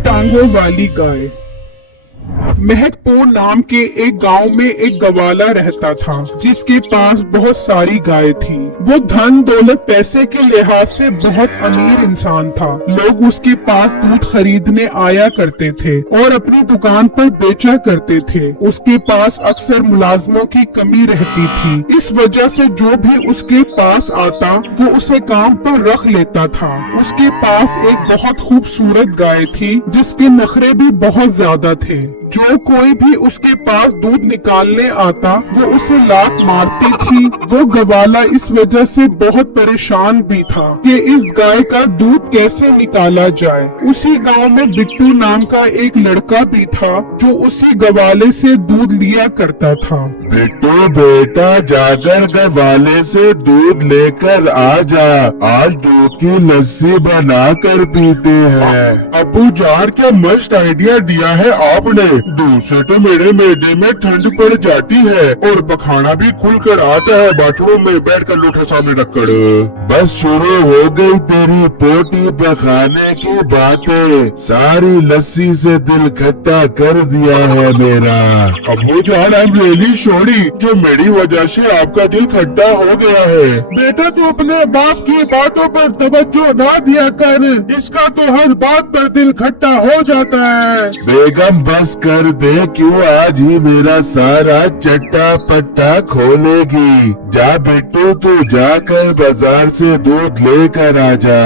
टांगों वाली गाय। महकपुर नाम के एक गांव में एक गवाला रहता था जिसके पास बहुत सारी गाय थी। वो धन दौलत पैसे के लिहाज से बहुत अमीर इंसान था। लोग उसके पास दूध खरीदने आया करते थे और अपनी दुकान पर बेचा करते थे। उसके पास अक्सर मुलाजमों की कमी रहती थी। इस वजह से जो भी उसके पास आता वो उसे काम पर रख लेता था। उसके पास एक बहुत खूबसूरत गाय थी जिसके नखरे भी बहुत ज्यादा थे। जो कोई भी उसके पास दूध निकालने आता वो उसे लात मारती थी। वो गवाला इस वजह से बहुत परेशान भी था कि इस गाय का दूध कैसे निकाला जाए। उसी गांव में बिट्टू नाम का एक लड़का भी था जो उसी गवाले से दूध लिया करता था। बिट्टू बेटा जाकर गवाले से दूध लेकर आ जा, आज दूध की लस्सी बना कर पीते हैं। अबू जान क्या मस्त आइडिया दिया है आपने। दूध से तो मेरे मैदे में ठंड पड़ जाती है और पखाना भी खुलकर आता है बाथरूम में बैठकर लोटा सामने रखकर। बस शुरू हो गई तेरी पोटी पखाने की बातें, सारी लस्सी से दिल खट्टा कर दिया है मेरा। अबू जान आई एम रियली सॉरी जो मेरी वजह से आपका दिल खट्टा हो गया है। बेटा तू अपने बाप की बातों पर तवज्जो ना दिया कर, इसका तो हर बात पर दिल खट्टा हो जाता है। बेगम बस कर दे, क्यों आज ही मेरा सारा चट्टा पट्टा खोलेगी। जा बिट्टू तू जाकर बाजार से दूध लेकर आ जा।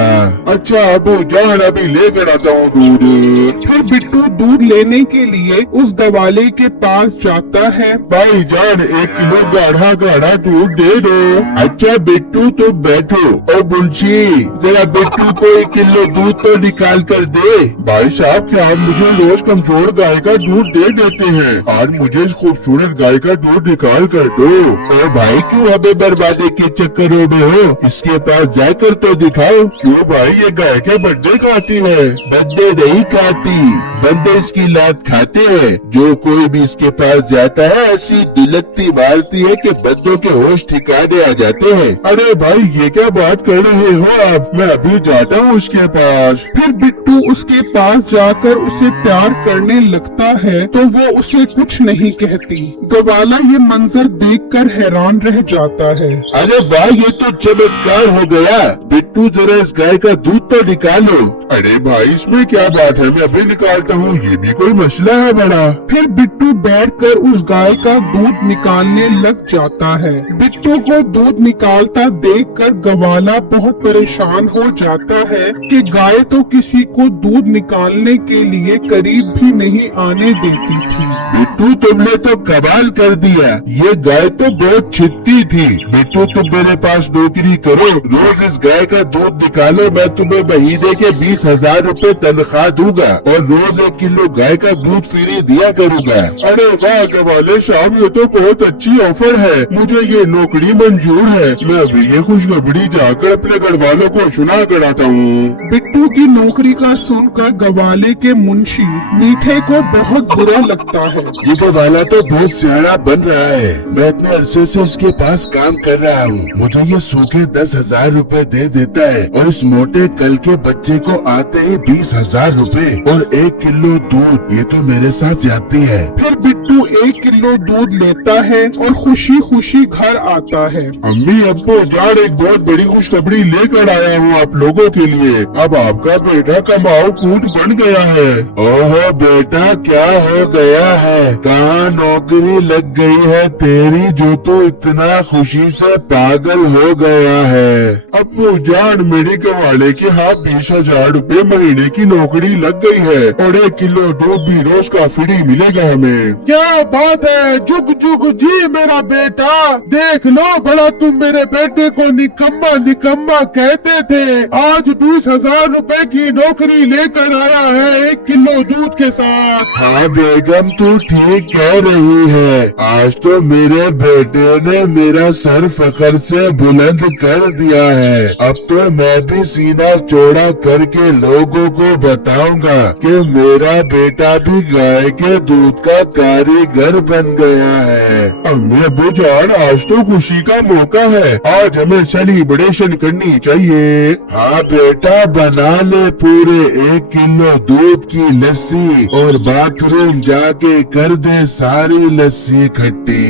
अच्छा अबू जान अभी लेकर आता हूँ दूध। फिर बिट्टू दूध लेने के लिए उस गवाले के पास जाता है। भाई जान 1 किलो गाढ़ा गाढ़ा दूध दे दो। अच्छा बिट्टू तुम बैठो और मुंशी जरा बिट्टू को 1 किलो दूध तो निकाल कर दे। भाई साहब क्या आप मुझे रोज कमजोर गाय का दूध दे देते हैं, आज मुझे इस खूबसूरत गाय का दूध निकाल कर दो। और भाई क्यों हमें बर्बादी के चक्करों में हो, इसके पास जाकर तो दिखाओ। क्यों भाई ये गाय के बंदे काटी है? बंदे नहीं काटी, बंदे इसकी लात खाते हैं। जो कोई भी इसके पास जाता है ऐसी तिलकती मारती है कि बंदों के होश ठिकाने आ जाते हैं। अरे भाई ये क्या बात कर रहे हो आप, मैं अभी जाता हूँ उसके पास। फिर बिट्टू उसके पास जाकर उसे प्यार करने लगता है तो वो उसे कुछ नहीं कहती। गवाला ये मंजर देखकर हैरान रह जाता है। अरे वाह ये तो चमत्कार हो गया। बिट्टू जरा इस गाय का दूध तो निकालो। अरे भाई इसमें क्या बात है, मैं अभी निकालता हूँ, ये भी कोई मसला है बड़ा। फिर बिट्टू बैठकर उस गाय का दूध निकालने लग जाता है। बिट्टू को दूध निकालता देखकर गवाला बहुत परेशान हो जाता है कि गाय तो किसी को दूध निकालने के लिए करीब भी नहीं आने देती थी। बिट्टू तुमने तो कमाल कर दिया, ये गाय तो बहुत छित्ती थी। बिट्टू तुम मेरे पास नौकरी करो, रोज इस गाय का दूध निकालो, मैं तुम्हें महीने के 20,000 रूपए तनख्वाह दूंगा और रोज 1 किलो गाय का दूध फ्री दिया करूंगा। अरे वाह गवाले साहब ये तो बहुत अच्छी ऑफर है, मुझे ये नौकरी मंजूर है। मैं अभी ये खुशखबरी जाकर अपने घर वालों को सुना कर आता हूँ। बिट्टू की नौकरी का सुनकर गवाले के मुंशी मीठे को बहुत बुरा लगता है। ये गवाला तो बहुत सियारा बन रहा है, मैं इतने अरसे से इसके पास काम कर रहा हूँ, मुझे ये सूखे 10,000 रूपए दे देता है और इस मोटे कल के बच्चे को आते ही 20,000 रूपए और 1 किलो दूध, ये तो मेरे साथ जाती है। फिर बिट्टू 1 किलो दूध लेता है और खुशी खुशी घर आता है। अम्मी अब्बू जान एक बहुत बड़ी खुशखबरी लेकर आया हूँ आप लोगों के लिए, अब आपका बेटा कमाऊ कूट बन गया है। ओहो बेटा क्या हो गया है, कहाँ नौकरी लग गई है तेरी जो तू इतना खुशी से पागल हो गया है? अब्बू जान मेरी गवाले के हाथ 20,000 रूपए महीने की नौकरी लग गई है और 1 किलो दूध भी रोज का फ्री मिलेगा हमें। क्या बात है, जुग जुग जी मेरा बेटा, देख लो बड़ा तुम मेरे बेटे को निकम्मा निकम्मा कहते थे, आज 20,000 रूपए की नौकरी लेकर आया है 1 किलो दूध के साथ। हाँ बेगम तू ठीक कह रही है, आज तो मेरे बेटे ने मेरा सर फखर से बुलंद कर दिया है। अब तो मैं भी सीना चौड़ा करके लोगों को बताऊंगा कि मेरा बेटा भी गाय के दूध का हमारे घर बन गया है। अम्मी अब्बू जान, आज तो खुशी का मौका है, आज हमें सेलिब्रेशन करनी चाहिए। हाँ बेटा, बना ले पूरे 1 किलो दूध की लस्सी और बाथरूम जाके कर दे सारी लस्सी खट्टी।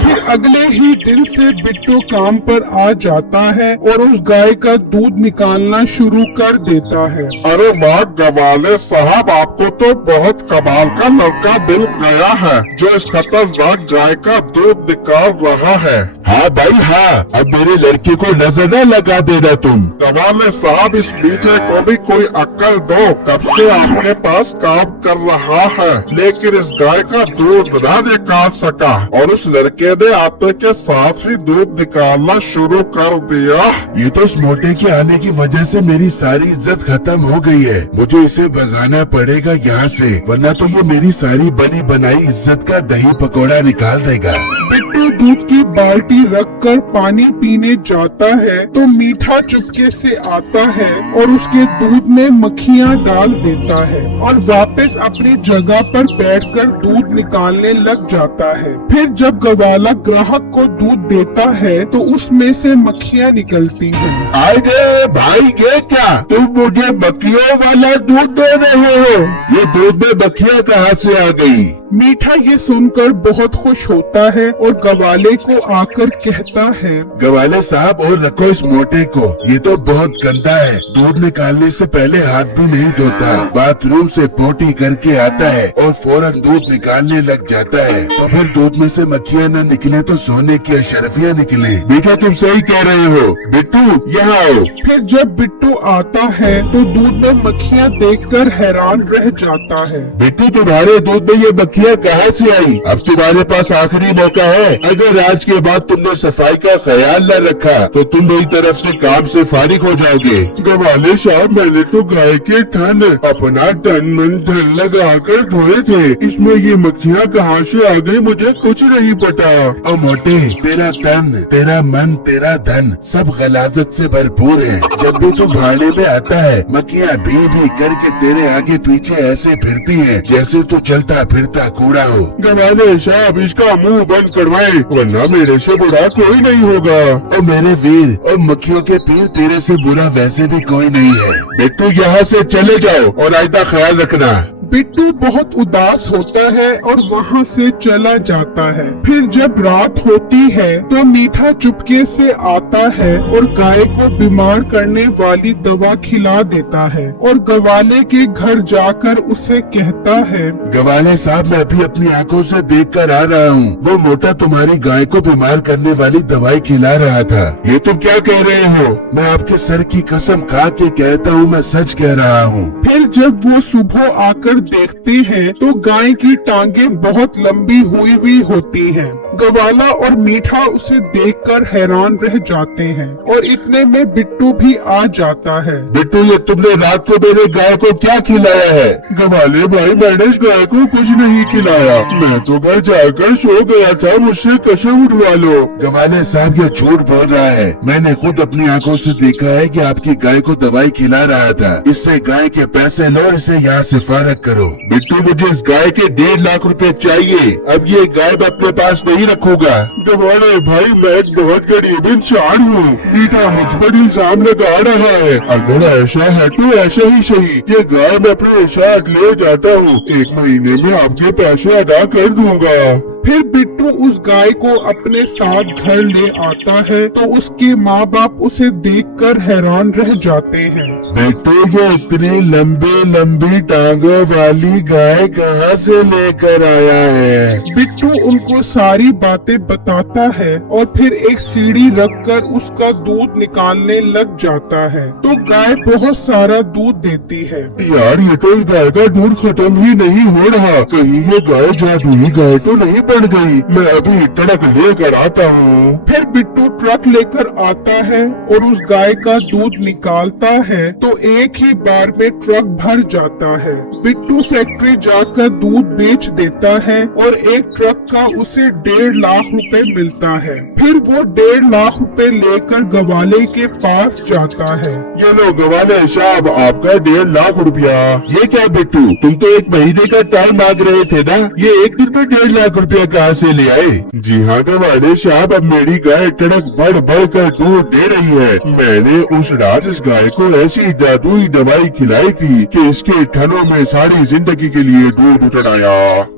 फिर अगले ही दिन से बिट्टू काम पर आ जाता है और उस गाय का दूध निकालना शुरू कर देता है। अरे वाह गवाले साहब, आपको तो बहुत कमाल का लड़का मिल गया है जो इस खतरनाक गाय का दूध निकाल रहा है। हाँ भाई हाँ, अब मेरे लड़के को नजर न लगा देना तुम। गवाले साहब, इस मीठे को भी कोई अक्ल दो, कब से आपके पास काम कर रहा है लेकिन इस गाय का दूध न निकाल सका और उस लड़के ने आते के साथ ही दूध निकालना शुरू कर दिया। ये तो इस मोटे के आने की वजह से मेरी सारी इज्जत खत्म हो गई है। मुझे इसे भगाना पड़ेगा यहाँ से, वरना तो ये मेरी सारी बनी बनाई इज्जत का दही पकौड़ा निकाल देगा। बिट्टू दूध की बाल्टी रखकर पानी पीने जाता है तो मीठा चुपके से आता है और उसके दूध में मक्खियाँ डाल देता है और वापस अपनी जगह पर बैठकर दूध निकालने लग जाता है। फिर जब गवाला ग्राहक को दूध देता है तो उसमें से मक्खियाँ निकलती हैं। अरे भाई, ये क्या तुम मुझे मक्खियों वाला दूध दे रहे हो? ये दूध में मक्खियाँ कहाँ से आ गई? मीठा ये सुनकर बहुत खुश होता है और गवाले को आकर कहता है, गवाले साहब और रखो इस मोटे को, ये तो बहुत गंदा है। दूध निकालने से पहले हाथ भी नहीं धोता, बाथरूम से पोटी करके आता है और फौरन दूध निकालने लग जाता है। तो फिर दूध में से मक्खियाँ न निकले तो सोने की अशरफियाँ निकले। मीठा तुम सही कह रहे हो। बिट्टू यहाँ आओ। फिर जब बिट्टू आता है तो दूध में मक्खियाँ देखकर हैरान रह जाता है। बिट्टू, तुम्हारे दूध में ये मक्खियाँ कहाँ से आई? अब तुम्हारे पास आखिरी मौका है। अगर आज के बाद तुमने सफाई का ख्याल न रखा तो तुम मेरी तरफ से काम से फारिग हो जाओगे। गवाले साहब, मैंने तो गाय के थन अपना तन मन धन लगा कर धोए थे, इसमें ये मक्खियाँ कहाँ से आ गई मुझे कुछ नहीं पता। ओ मोटे, तेरा तन, तेरा मन, तेरा धन सब गलाजत से भरपूर है। जब भी तू भाड़े में आता है मक्खियाँ भी करके तेरे आगे पीछे ऐसे फिरती हैं जैसे तू चलता फिरता कूड़ा हो। गवाले साहब, इसका मुंह बंद करवाए वरना मेरे से बुरा कोई नहीं होगा। और मेरे वीर और मक्खियों के पीर, तेरे से बुरा वैसे भी कोई नहीं है। बिट्टू, यहाँ से चले जाओ और आइंदा ख्याल रखना। बिट्टू बहुत उदास होता है और वहाँ से चला जाता है। फिर जब रात होती है तो मीठा चुपके से आता है और गाय को बीमार करने वाली दवा खिला देता है और गवाले के घर जाकर उसे कहता है, गवाले साहब, मैं अभी अपनी आंखों से देख कर आ रहा हूँ, वो मोटा तुम्हारी गाय को बीमार करने वाली दवाई खिला रहा था। ये तुम क्या कह रहे हो? मैं आपके सर की कसम खा के कहता हूँ, मैं सच कह रहा हूँ। फिर जब वो सुबह आकर देखते हैं तो गाय की टांगें बहुत लंबी हुई होती हैं। गवाला और मीठा उसे देखकर हैरान रह जाते हैं और इतने में बिट्टू भी आ जाता है। बिट्टू, ये तुमने रात को मेरे गाय को क्या खिलाया है? गवाले भाई, मैंने इस गाय को कुछ नहीं खिलाया, मैं तो घर जाकर सो गया था, मुझसे कसम उठवा लो। गवाले साहब, ये झूठ बोल रहा है। मैंने खुद अपनी आंखों से देखा है कि आपकी गाय को दवाई खिला रहा था। इससे गाय के पैसे लो और इसे यहाँ से फारग करो। बिट्टू, मुझे इस गाय के 1.5 लाख रुपए चाहिए। अब ये गाय मैं अपने पास नहीं रखूंगा। गवाले भाई, मैं एक बहुत गरीब इंसान हूँ, मीठा मुझ पर इल्जाम लगा रहा है। अगर ऐसा है तो ऐसा ही सही, ये गाय मैं अपने साथ ले जाता हूँ, 1 महीने में आपके पैसे अदा कर दूंगा। फिर बिट्टू उस गाय को अपने साथ घर ले आता है तो उसके माँ बाप उसे देखकर हैरान रह जाते हैं। बिट्टू, ये इतनी लंबी टांगों वाली गाय कहाँ से लेकर आया है? बिट्टू उनको सारी बातें बताता है और फिर एक सीढ़ी रखकर उसका दूध निकालने लग जाता है तो गाय बहुत सारा दूध देती है। यार, ये तो इस गाय का दूध खत्म ही नहीं हो रहा, कहीं ये गाय जादुई गाय तो नहीं बन गई। मैं अभी ट्रक लेकर आता हूँ। फिर बिट्टू ट्रक लेकर आता है और उस गाय का दूध निकालता है तो एक ही बार में ट्रक भर जाता है। बिट्टू फैक्ट्री जाकर दूध बेच देता है और एक ट्रक का उसे 1.5 लाख रुपए मिलता है। फिर वो 1.5 लाख रुपए लेकर गवाले के पास जाता है। ये लो गवाले साहब, आपका 1.5 लाख रुपया। ये क्या बिट्टू, तुम तो 1 महीने का टाइम मांग रहे थे ना, ये एक दिन में 1.5 लाख रुपया कहाँ से ले आए? जी हाँ गवाले साहब, अब मेरी गाय ट्रक भर भर कर दूध दे रही है। मैंने उस रात इस गाय को ऐसी जादुई दवाई खिलाई थी कि इसके थनों में सारी जिंदगी के लिए दूध उतर आया।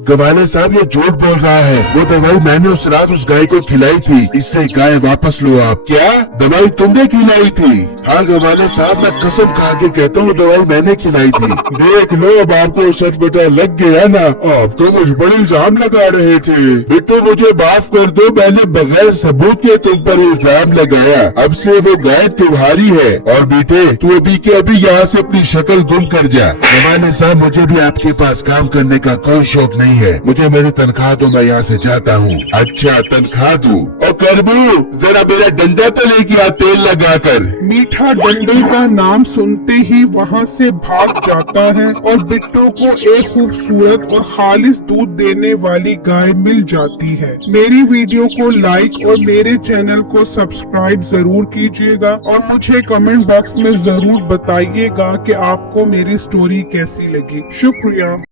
गवाले साहब ये झूठ बोल रहा है, वो दवाई मैंने उस रात उस गाय को खिलाई थी, इससे गाय वापस लो आप। क्या दवाई तुमने खिलाई थी? हाँ गवाले साहब, मैं कसम खा के कहता हूँ दवाई मैंने खिलाई थी। देख लो अब आपको सच पता लग गया ना, आप तो मुझ पर इल्जाम लगा रहे थे। बेटो मुझे माफ कर दो, मैंने बगैर सबूत के तुम पर इल्जाम लगाया। अब से वो गाय तुम्हारी है और बेटे तू अभी के अभी यहाँ से अपनी शक्ल गुम कर जा। गवाले साहब मुझे भी आपके पास काम करने का कोई शौक नहीं है, मुझे मेरी तनख्वाह दो, मैं यहाँ से जाता हूँ। अच्छा तनख्वाह दूं? और करबू जरा मेरा डंडा तो लेके आ तेल लगा कर। मीठा डंडे का नाम सुनते ही वहाँ से भाग जाता है और बिट्टू को एक खूबसूरत और खालिस दूध देने वाली गाय मिल जाती है। मेरी वीडियो को लाइक और मेरे चैनल को सब्सक्राइब जरूर कीजिएगा और मुझे कमेंट बॉक्स में जरूर बताइएगा कि आपको मेरी स्टोरी कैसी लगी। शुक्रिया।